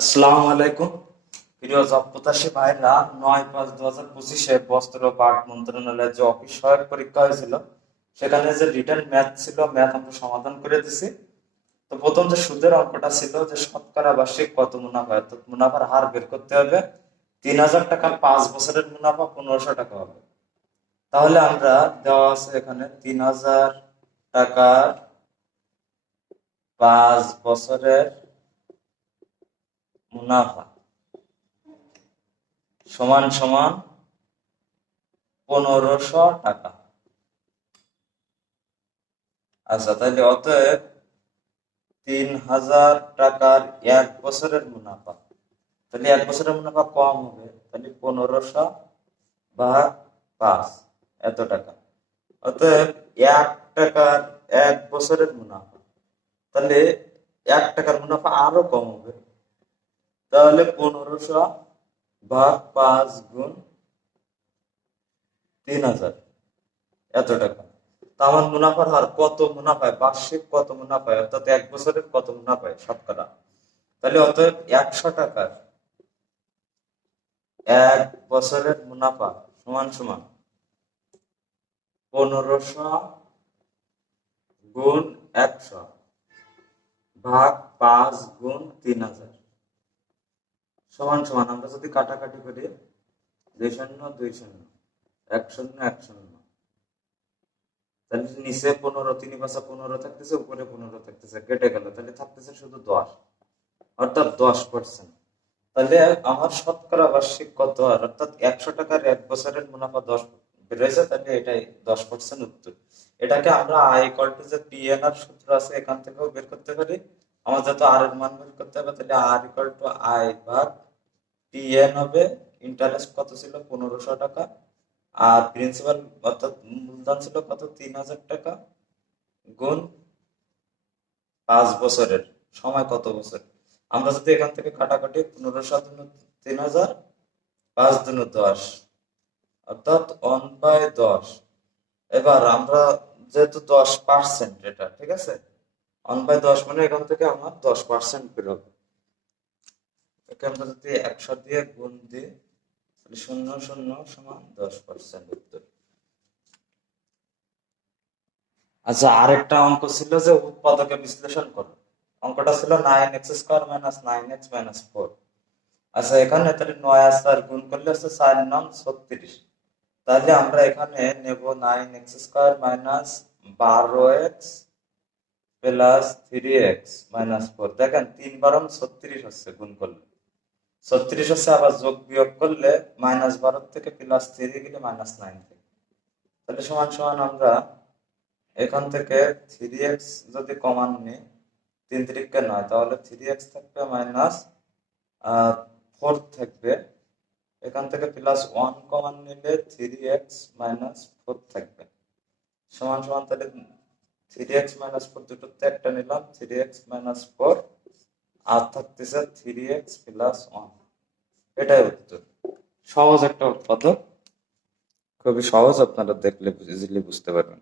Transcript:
আসসালামু আলাইকুম। প্রিয় জব ভাইরা নয় পাঁচ দু হাজার পঁচিশে বস্ত্র যে অফিস সহায়ক পরীক্ষা হয়েছিল, সেখানে যে রিটার্ন ম্যাথ ছিল ম্যাথ আমরা সমাধান করে দিছি। তো প্রথম যে সুদের অঙ্কটা ছিল, যে শতকরা বার্ষিক কত মুনাফা মুনাফার হার বের করতে হবে। তিন হাজার টাকা পাঁচ বছরের মুনাফা পনেরোশো টাকা হবে। তাহলে আমরা দেওয়া আছে এখানে তিন হাজার টাকার পাঁচ বছরের মুনাফা। সমান সমান পনেরোশো টাকা। আচ্ছা তাহলে অতএব তিন হাজার টাকার এক বছরের মুনাফা। তাহলে এক বছরের মুনাফা কম হবে তাহলে পনেরোশো বা পাঁচ, এত টাকা। অতএব এক টাকার এক বছরের মুনাফা। তাহলে এক টাকার মুনাফা আরও কম হবে। তাহলে পনেরোশো ভাগ পাঁচ গুণ তিন হাজার। এত টাকা। তা আমার মুনাফার হার কত মুনাফায়? বার্ষিক কত মুনাফায়? অর্থাৎ এক বছরের কত মুনাফায় শতকরা তাহলে অতএব একশো টাকার এক বছরের মুনাফা সমান সমান পনেরোশো গুণ একশো ভাগ পাঁচ গুণ তিন হাজার। সমান সমান, আমরা যদি কাটাকাটি করি, দুই শূন্য দুই শূন্য, এক শূন্য এক শূন্য। তাহলে নিচে পনেরো, তিন পাশা পনেরো থাকতেছে, উপরে পনেরো থাকতেছে, কেটে গেল, তাহলে থাকতেছে শুধু দশ। অর্থাৎ দশ পার্সেন্ট তাহলে আমার শতকরা বার্ষিক কত? আর অর্থাৎ একশো টাকার এক বছরের মুনাফা দশ বেরোয়েছে তাহলে এটাই দশ পার্সেন্ট উত্তর। এটাকে আমরা আই ইকুয়াল টু যে পিএনআর সূত্র আছে, এখান থেকেও বের করতে পারি। আমার যত আর এর মান বের করতে হবে, তাহলে আর ইকুয়াল টু আই ভাগ টিএন হবে ইন্টারেস্ট কত ছিল? পনেরোশো টাকা। আর প্রিন্সিপাল অর্থাৎ মূলধন ছিল কত? তিন হাজার টাকা। গুণ পাঁচ বছরের। সময় কত বছর? আমরা যদি এখান থেকে কাটাকাটি পনেরোশো তিন হাজার, পাঁচ দিন দশ, অর্থাৎ ওয়ান বাই দশ। এবার আমরা যেহেতু দশ পার্সেন্ট এটা, ঠিক আছে? ওয়ান বাই দশ মানে এখান থেকে আমার দশ পার্সেন্ট বেরোবে একে আমরা যদি একশো দিয়ে গুণ দিই, তাহলে শূন্য শূন্য সমান দশ পার্সেন্ট উত্তর। আচ্ছা আরেকটা অঙ্ক ছিল যে উৎপাদকে বিশ্লেষণ করো। অঙ্কটা ছিল nine x square minus nine x minus four আচ্ছা এখানে তাহলে নয় আর গুণ করলে হচ্ছে চার নং ছত্রিশ। তাহলে আমরা এখানে নেব নাইন এক্স স্কোয়ার মাইনাস বারো x plus three x minus four দেখেন, তিন বারম ছত্রিশ হচ্ছে গুণ করলে। ছত্রিশ হচ্ছে আবার যোগ বিয়োগ করলে মাইনাস বারো থেকে প্লাস থ্রি গেলে মাইনাস নাইন থেকে তাহলে সমান সমান আমরা এখান থেকে থ্রি এক্স যদি কমান নিই তিন তিরিককে নয়, তাহলে থ্রি এক্স থাকবে মাইনাস ফোর থাকবে। এখান থেকে প্লাস ওয়ান কমান নিলে থ্রি এক্স মাইনাস ফোর থাকবে। সমান সমান তাহলে থ্রি এক্স মাইনাস ফোর দুটোতে একটা নিলাম থ্রি এক্স মাইনাস ফোর আর থাকতেছে থ্রি এক্স প্লাস ওয়ান এটাই উত্তর। সহজ একটা উৎপাদক। খুবই সহজ আপনারা দেখলে, ইজিলি বুঝতে পারবেন।